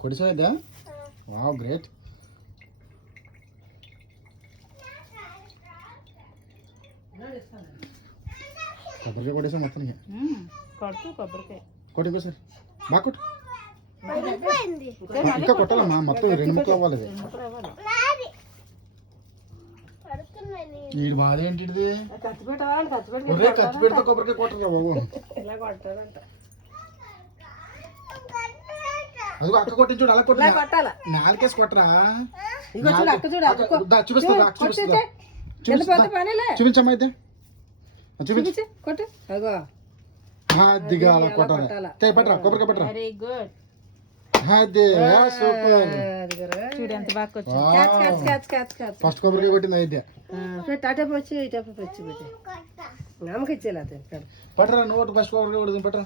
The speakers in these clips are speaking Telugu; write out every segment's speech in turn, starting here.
కొడిసాయిద్దా? Wow great. కొబ్బరికాయ కొట్టేసా మొత్తం కొబ్బరికాయ కొట్టి సార్ బాగా కొట్టు. ఇంకా కొట్టాలమ్మా, మొత్తం 2 ముక్కలు అవ్వాలి. వీడు బాధ ఏంటిది? ఖర్చు పెడితే కొబ్బరికాయ కొట్టరా బాబు. అదిగో అక్క కొట్టించుడు, అలా కొట్టాలి. 4 కేసు కొట్టరా. చూపించమ్మా అయితే, చూపించు. అదిగా అలా కొట్టాలి. పట్టరా కొబ్బరికాయ పట్టరా. Very good. సూపర్. చూడు ఎంత బాగా ఫస్ట్ కొబ్బరికాయ కొట్టింది అయితే. పట్టరా నువ్వు ఫస్ట్ కొబ్బరికాయ కొడుతుంది. పట్టరా.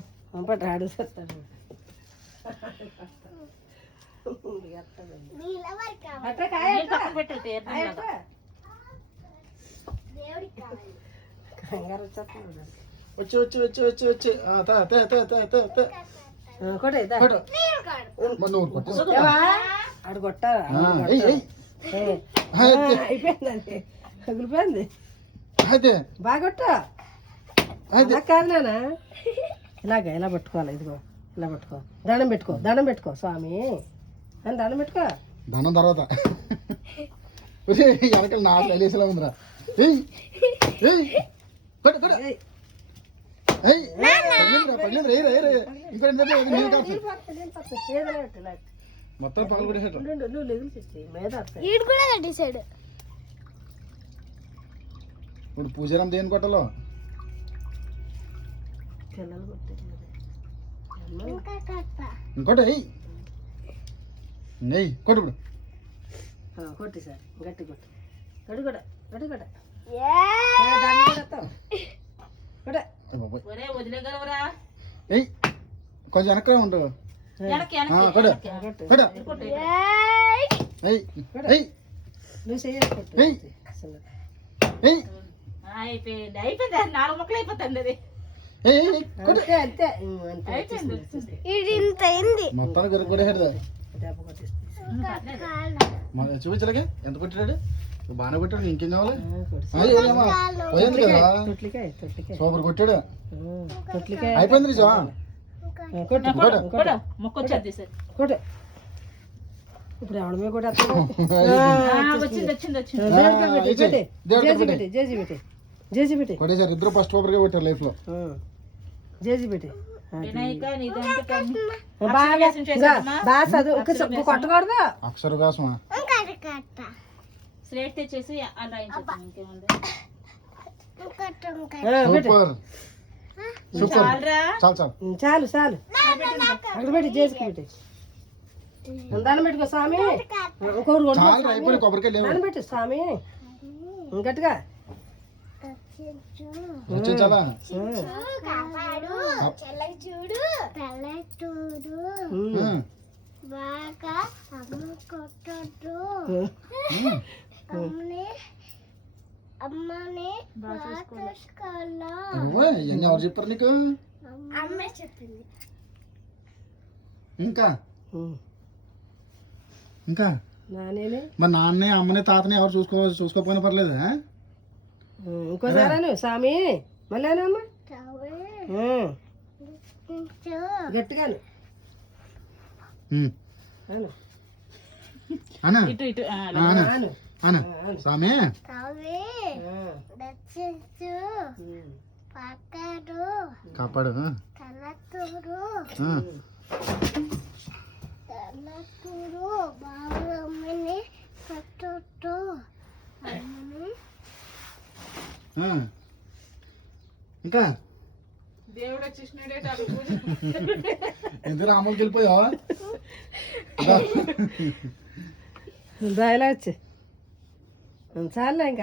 వచ్చి వచ్చి వచ్చి వచ్చి వచ్చి బాగా కాదులేనా. ఇలా పట్టుకోవాలి. ఇదిగో ఇలా పట్టుకో. దండం పెట్టుకో స్వామి అని దండం పెట్టుకో. దండం తర్వాత వెనకాల నా లేసేలా ఉందిరా. మొత్తం పగలు కొట్టేసాడు. ఇప్పుడు పూజారం దేని కొట్టాలో ఇంకోటి నెయ్యి కొట్టు. ఇప్పుడు కొట్టి సార్ గట్టి కొట్టు. గట్టి కొట్ట. కొంచెం వెనక్కి ఉండు. అయిపోయింది. 4 ముక్కలు అయిపోతుంది అది. మొత్తానికి కొట్టేసాడు. చూపించలేక ఎంత కొట్టాడు. బాగానే కొట్టాడు. ఇంకేం కావాలి? పోయింది కదా. సూపర్ కొట్టాడు. అయిపోయింది నిజమా. ఇప్పుడు ఎవడమే కూడా కొట్టేసారు ఇద్దరు. ఫస్ట్ కొబ్బరికాయ కొట్టారు లైఫ్ లో. జేజీ పెట్టి అక్షర కోసమా స్లేట్ తెచ్చేసి అలా ఇంకేముంది. సూపర్. చాలు అక్కడ పెట్టి జేజీకి పెట్టి దండం పెట్టుకో స్వామి. కొబ్బరికాయ దండం పెట్టు స్వామి గట్టిగా. ఎవరు చెప్పారు నీకు? ఇంకా మరి నాన్నే అమ్మని తాతని ఎవరు చూసుకోకపోయినా పర్లేదు. ఇంకోసారి స్వామి మళ్ళీ అమ్మా గట్టిగా స్వామి కాపాడు. ఇంకా దేవుడు వచ్చేసినాడే. ఎందుకు రాములకి వెళ్ళిపోయావా? రాయలా వచ్చి చాలా ఇంకా